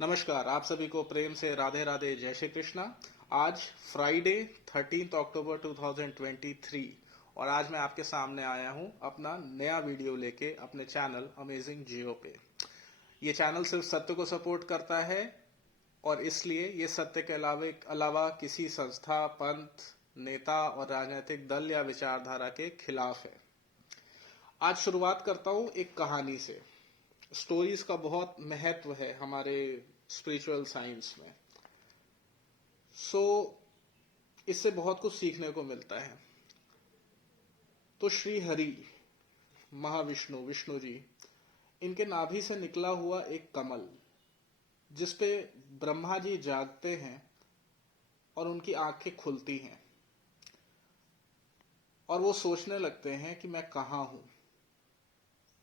नमस्कार, आप सभी को प्रेम से राधे राधे, जय श्री कृष्णा। आज फ्राइडे 13 अक्टूबर 2023 और आज मैं आपके सामने आया हूं अपना नया वीडियो लेके अपने चैनल अमेजिंग जियो पे। ये चैनल सिर्फ सत्य को सपोर्ट करता है और इसलिए ये सत्य के अलावा किसी संस्था, पंथ, नेता और राजनीतिक दल या विचारधारा के खिलाफ है। आज शुरुआत करता हूं एक कहानी से। स्टोरीज का बहुत महत्व है हमारे स्पिरिचुअल साइंस में। इससे बहुत कुछ सीखने को मिलता है। तो श्री हरि, महाविष्णु, विष्णु जी, इनके नाभि से निकला हुआ एक कमल जिसपे ब्रह्मा जी जागते हैं और उनकी आंखें खुलती हैं और वो सोचने लगते हैं कि मैं कहां हूं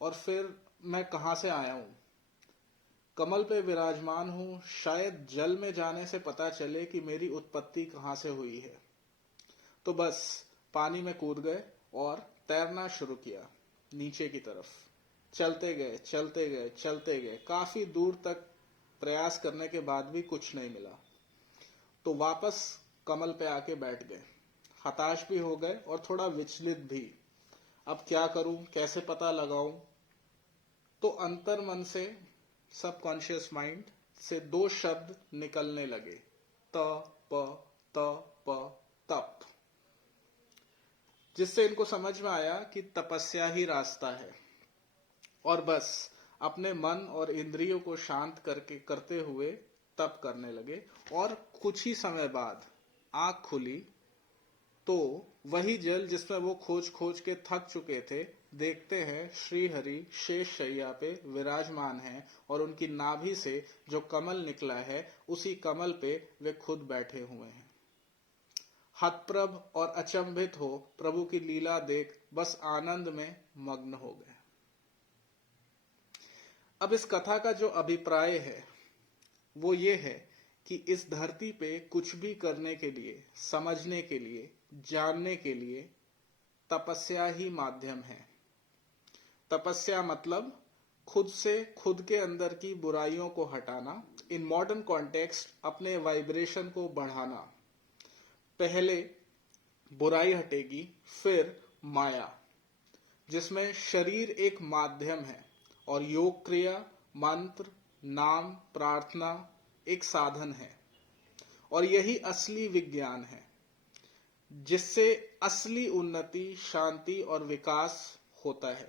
और फिर मैं कहां से आया हूं। कमल पे विराजमान हूं, शायद जल में जाने से पता चले कि मेरी उत्पत्ति कहां से हुई है। तो बस पानी में कूद गए और तैरना शुरू किया नीचे की तरफ। चलते गए चलते गए चलते गए, काफी दूर तक प्रयास करने के बाद भी कुछ नहीं मिला। तो वापस कमल पे आके बैठ गए। हताश भी हो गए और थोड़ा विचलित भी। अब क्या करूं, कैसे पता लगाऊं? तो अंतर मन से, सबकॉन्शियस माइंड से दो शब्द निकलने लगे, त प त प तप, जिससे इनको समझ में आया कि तपस्या ही रास्ता है। और बस अपने मन और इंद्रियों को शांत करते हुए तप करने लगे। और कुछ ही समय बाद आंख खुली तो वही जल जिसमें वो खोज खोज के थक चुके थे, देखते हैं श्री हरि शेष शैया पे विराजमान हैं और उनकी नाभि से जो कमल निकला है उसी कमल पे वे खुद बैठे हुए हैं। हतप्रभ और अचंभित हो प्रभु की लीला देख बस आनंद में मग्न हो गए। अब इस कथा का जो अभिप्राय है वो ये है कि इस धरती पे कुछ भी करने के लिए, समझने के लिए, जानने के लिए तपस्या ही माध्यम है। तपस्या मतलब खुद से, खुद के अंदर की बुराइयों को हटाना, इन मॉडर्न कॉन्टेक्स्ट अपने वाइब्रेशन को बढ़ाना। पहले बुराई हटेगी, फिर माया, जिसमें शरीर एक माध्यम है और योग क्रिया, मंत्र, नाम, प्रार्थना एक साधन है। और यही असली विज्ञान है जिससे असली उन्नति, शांति और विकास होता है।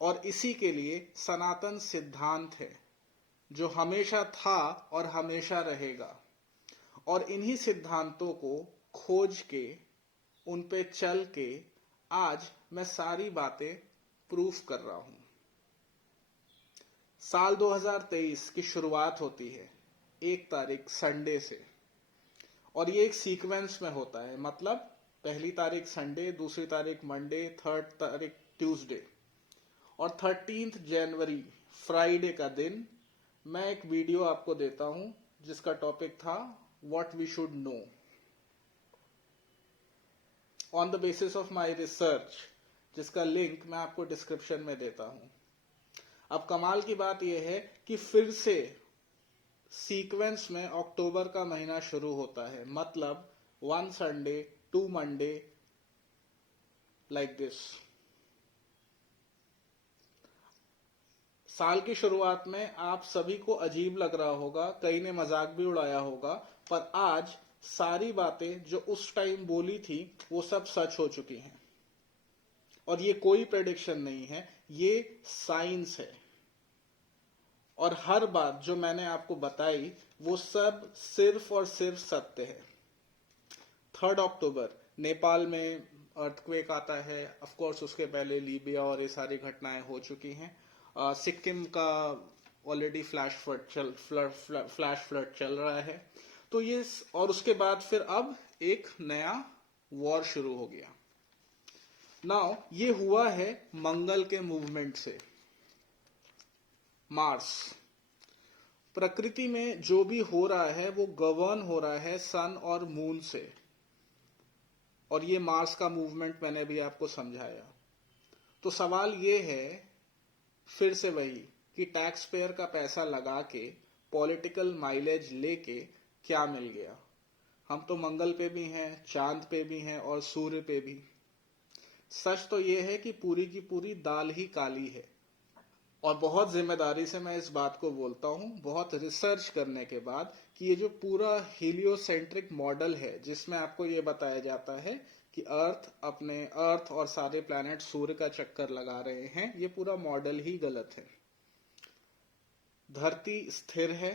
और इसी के लिए सनातन सिद्धांत है जो हमेशा था और हमेशा रहेगा। और इन्हीं सिद्धांतों को खोज के, उन पे चल के आज मैं सारी बातें प्रूफ कर रहा हूं। साल 2023 की शुरुआत होती है 1 तारीख संडे से, और ये एक सीक्वेंस में होता है। मतलब पहली तारीख संडे, दूसरी तारीख मंडे, 3rd तारीख ट्यूसडे और 13 जनवरी फ्राइडे का दिन मैं एक वीडियो आपको देता हूं जिसका टॉपिक था what we should know, on the basis of my research, जिसका लिंक मैं आपको डिस्क्रिप्शन में देता हूं। अब कमाल की बात यह है कि फिर से सीक्वेंस में अक्टूबर का महीना शुरू होता है। मतलब 1 संडे 2 मंडे, लाइक दिस। साल की शुरुआत में आप सभी को अजीब लग रहा होगा, कई ने मजाक भी उड़ाया होगा, पर आज सारी बातें जो उस टाइम बोली थी वो सब सच हो चुकी हैं। और ये कोई प्रेडिक्शन नहीं है, ये साइंस है। और हर बात जो मैंने आपको बताई वो सब सिर्फ और सिर्फ सत्य है। 3 अक्टूबर नेपाल में अर्थक्वेक आता है। ऑफ कोर्स उसके पहले लीबिया और ये सारी घटनाएं हो चुकी हैं। सिक्किम का ऑलरेडी फ्लैश फ्लड चल रहा है। तो ये, और उसके बाद फिर अब एक नया वॉर शुरू हो गया। नाउ ये हुआ है मंगल के मूवमेंट से। मार्स, प्रकृति में जो भी हो रहा है वो गवर्न हो रहा है सन और मून से। और ये मार्स का मूवमेंट मैंने भी आपको समझाया। तो सवाल ये है फिर से वही कि टैक्स पेयर का पैसा लगा के पॉलिटिकल माइलेज लेके क्या मिल गया? हम तो मंगल पे भी हैं, चांद पे भी हैं और सूर्य पे भी। सच तो यह है कि पूरी की पूरी दाल ही काली है। और बहुत जिम्मेदारी से मैं इस बात को बोलता हूं, बहुत रिसर्च करने के बाद, कि ये जो पूरा हीलियोसेंट्रिक मॉडल है जिसमें आपको ये बताया जाता है कि अर्थ और सारे प्लैनेट सूर्य का चक्कर लगा रहे हैं, ये पूरा मॉडल ही गलत है। धरती स्थिर है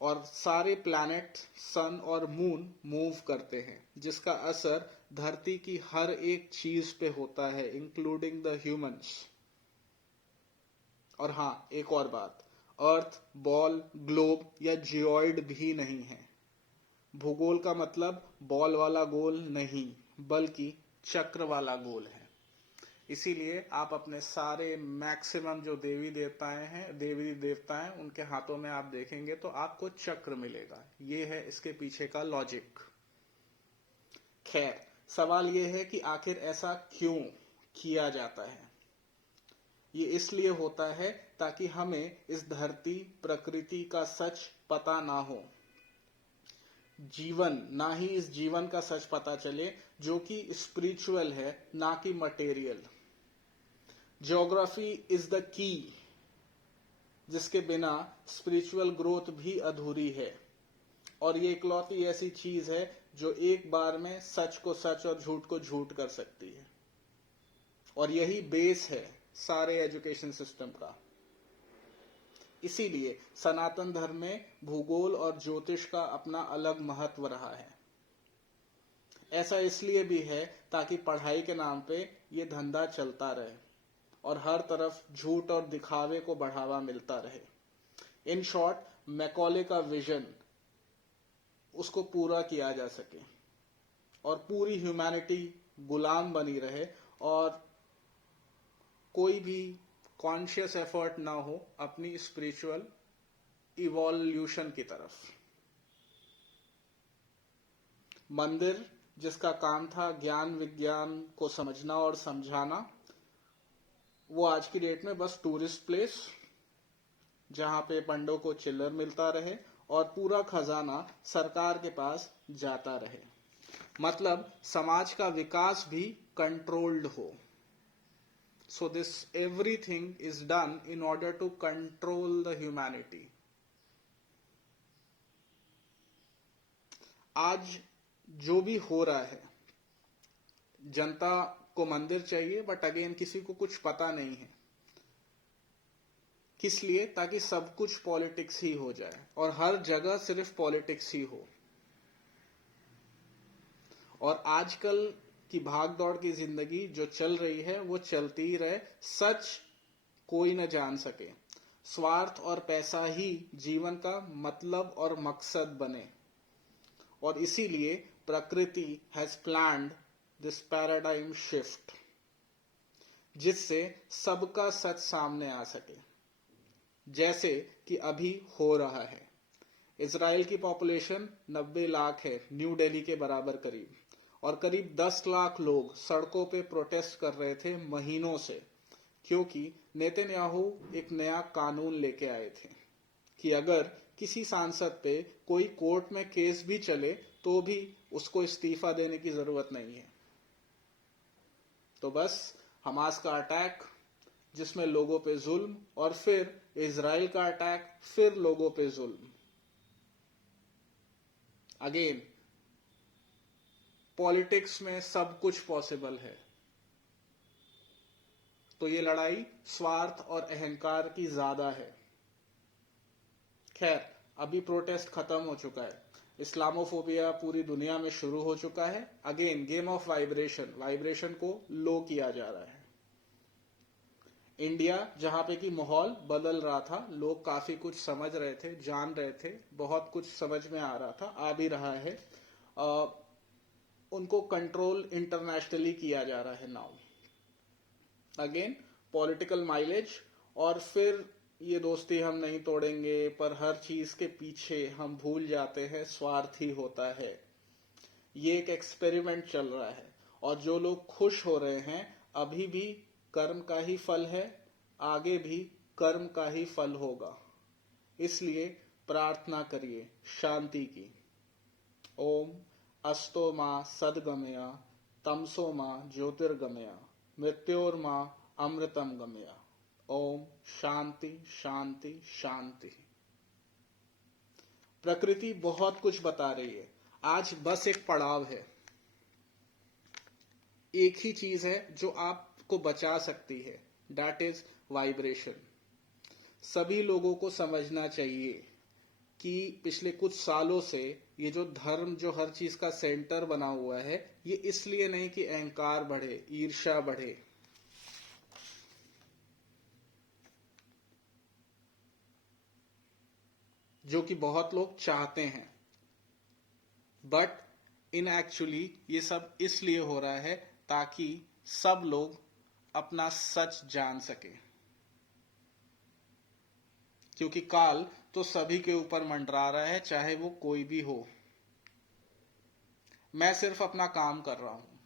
और सारे प्लैनेट, सन और मून मूव करते हैं, जिसका असर धरती की हर एक चीज पे होता है, इंक्लूडिंग द ह्यूमंस। और हाँ, एक और बात, अर्थ बॉल, ग्लोब या जियोइड भी नहीं है। भूगोल का मतलब बॉल वाला गोल नहीं, बल्कि चक्र वाला गोल है। इसीलिए आप अपने सारे मैक्सिमम जो देवी देवता हैं, उनके हाथों में आप देखेंगे तो आपको चक्र मिलेगा। ये है इसके पीछे का लॉजिक। खैर, सवाल ये है कि आखिर ऐसा क्यों किया जाता है? ये इसलिए होता है ताकि हमें इस धरती, प्रकृति का सच पता ना हो। ना ही इस जीवन का सच पता चले, जो कि स्पिरिचुअल है, ना कि material. Geography is the key, जिसके बिना स्पिरिचुअल ग्रोथ भी अधूरी है। और ये इकलौती ऐसी चीज है जो एक बार में सच को सच और झूठ को झूठ कर सकती है। और यही बेस है सारे एजुकेशन सिस्टम का। इसीलिए सनातन धर्म में भूगोल और ज्योतिष का अपना अलग महत्व रहा है। ऐसा इसलिए भी है ताकि पढ़ाई के नाम पे ये धंधा चलता रहे और हर तरफ झूठ और दिखावे को बढ़ावा मिलता रहे। इन शॉर्ट, मैकॉले का विजन, उसको पूरा किया जा सके और पूरी ह्यूमैनिटी गुलाम बनी रहे और कोई भी कॉन्शियस एफर्ट ना हो अपनी स्पिरिचुअल इवोल्यूशन की तरफ। मंदिर, जिसका काम था ज्ञान विज्ञान को समझना और समझाना, वो आज की डेट में बस टूरिस्ट प्लेस, जहां पे पंडों को चिल्लर मिलता रहे और पूरा खजाना सरकार के पास जाता रहे। मतलब समाज का विकास भी कंट्रोल्ड हो। So this everything is done in order to control the humanity. आज जो भी हो रहा है, जनता को मंदिर चाहिए, बट अगेन किसी को कुछ पता नहीं है। किस लिए? ताकि सब कुछ पॉलिटिक्स ही हो जाए और हर जगह सिर्फ पॉलिटिक्स ही हो। और आजकल की भागदौड़ की जिंदगी जो चल रही है वो चलती ही रहे, सच कोई न जान सके। स्वार्थ और पैसा ही जीवन का मतलब और मकसद बने। और इसीलिए प्रकृति has planned this paradigm shift, जिससे सबका सच सामने आ सके, जैसे कि अभी हो रहा है। इजराइल की पॉपुलेशन 90 लाख है, न्यू दिल्ली के बराबर करीब, और करीब 10 लाख लोग सड़कों पे प्रोटेस्ट कर रहे थे महीनों से, क्योंकि नेतन्याहू एक नया कानून लेके आए थे कि अगर किसी सांसद पे कोई कोर्ट में केस भी चले तो भी उसको इस्तीफा देने की जरूरत नहीं है। तो बस हमास का अटैक, जिसमें लोगों पे जुल्म, और फिर इजराइल का अटैक, फिर लोगों पे जुल्म। अगेन, पॉलिटिक्स में सब कुछ पॉसिबल है। तो ये लड़ाई स्वार्थ और अहंकार की ज्यादा है। खैर, अभी प्रोटेस्ट खत्म हो चुका है। इस्लामोफोबिया पूरी दुनिया में शुरू हो चुका है। अगेन, गेम ऑफ वाइब्रेशन को लो किया जा रहा है। इंडिया, जहां पे कि माहौल बदल रहा था, लोग काफी कुछ समझ रहे थे, जान रहे थे, बहुत कुछ समझ में आ रहा था, आ भी रहा है। उनको कंट्रोल इंटरनेशनली किया जा रहा है नाउ। अगेन, पॉलिटिकल माइलेज, और फिर ये दोस्ती हम नहीं तोड़ेंगे, पर हर चीज के पीछे हम भूल जाते हैं स्वार्थ ही होता है। ये एक एक्सपेरिमेंट चल रहा है और जो लोग खुश हो रहे हैं, अभी भी कर्म का ही फल है, आगे भी कर्म का ही फल होगा। इसलिए प्रार्थना करिए शांति की। ओम अस्तो मां सद्गमय तमसो मां ज्योतिर्गमय मृत्योर्मा अमृतम गमय। ओम शांति शांति शांति। प्रकृति बहुत कुछ बता रही है, आज बस एक पड़ाव है। एक ही चीज है जो आपको बचा सकती है, दैट इज वाइब्रेशन। सभी लोगों को समझना चाहिए कि पिछले कुछ सालों से ये जो धर्म जो हर चीज का सेंटर बना हुआ है, ये इसलिए नहीं कि अहंकार बढ़े, ईर्ष्या बढ़े। जो कि बहुत लोग चाहते हैं, बट इन एक्चुअली ये सब इसलिए हो रहा है ताकि सब लोग अपना सच जान सके, क्योंकि काल तो सभी के ऊपर मंडरा रहा है, चाहे वो कोई भी हो। मैं सिर्फ अपना काम कर रहा हूं।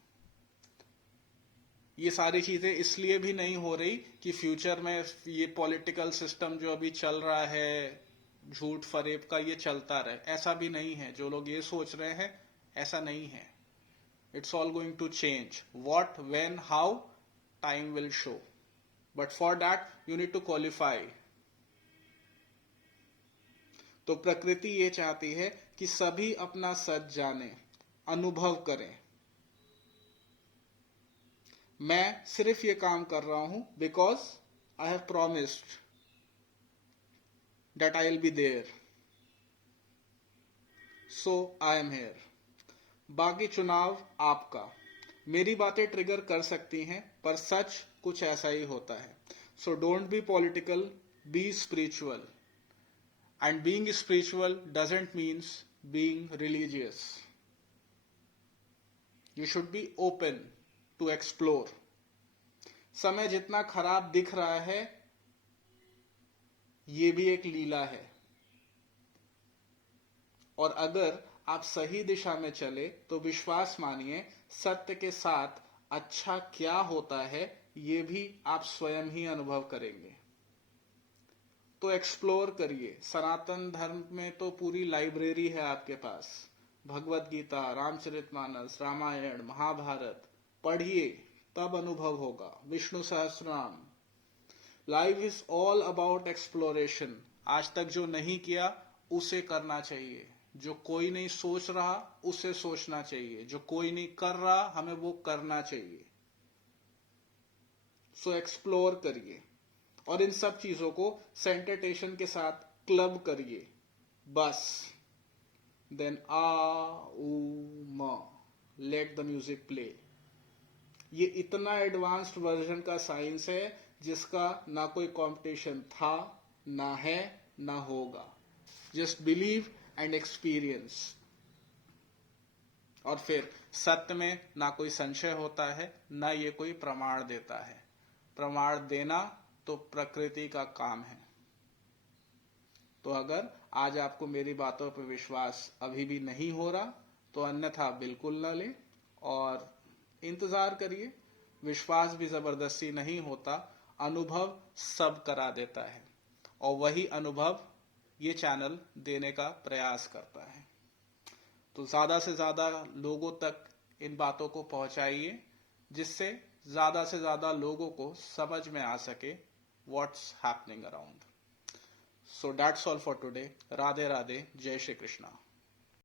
ये सारी चीजें इसलिए भी नहीं हो रही कि फ्यूचर में ये पॉलिटिकल सिस्टम जो अभी चल रहा है, झूठ फरेब का, ये चलता रहे, ऐसा भी नहीं है। जो लोग ये सोच रहे हैं, ऐसा नहीं है। It's all going to change. What, when, how, time will show, but for that you need to qualify. तो प्रकृति ये चाहती है कि सभी अपना सच जाने, अनुभव करें। मैं सिर्फ ये काम कर रहा हूं because I have promised that I will be there, so I am here. बाकी चुनाव आपका। मेरी बातें ट्रिगर कर सकती हैं, पर सच कुछ ऐसा ही होता है। So don't be political, be spiritual. And being spiritual doesn't means being religious. You should be open to explore. समय जितना खराब दिख रहा है, ये भी एक लीला है। और अगर आप सही दिशा में चले तो विश्वास मानिए, सत्य के साथ अच्छा क्या होता है ये भी आप स्वयं ही अनुभव करेंगे। तो एक्सप्लोर करिए। सनातन धर्म में तो पूरी लाइब्रेरी है आपके पास। भगवत गीता, रामचरितमानस, रामायण, महाभारत पढ़िए, तब अनुभव होगा। Vishnu Sahasranama. Life is all about exploration. आज तक जो नहीं किया उसे करना चाहिए। जो कोई नहीं सोच रहा उसे सोचना चाहिए। जो कोई नहीं कर रहा हमें वो करना चाहिए। सो एक्सप्लोर करिए और इन सब चीजों को सेंटेटेशन के साथ क्लब करिए। बस देन आ ऊ म, लेट द म्यूजिक प्ले। ये इतना एडवांस्ड वर्जन का साइंस है जिसका ना कोई कंपटीशन था, ना है, ना होगा। Just believe and experience. और फिर सत्य में ना कोई संशय होता है, ना ये कोई प्रमाण देता है। प्रमाण देना तो प्रकृति का काम है। तो अगर आज आपको मेरी बातों पर विश्वास अभी भी नहीं हो रहा, तो अन्यथा बिल्कुल न ले और इंतजार करिए। विश्वास भी जबरदस्ती नहीं होता, अनुभव सब करा देता है, और वही अनुभव ये चैनल देने का प्रयास करता है। तो ज्यादा से ज्यादा लोगों तक इन बातों को पहुंचाइए, जिससे ज्यादा से ज्यादा लोगों को समझ में आ सके what's happening around. So that's all for today. Radhe Radhe, जय श्री कृष्णा।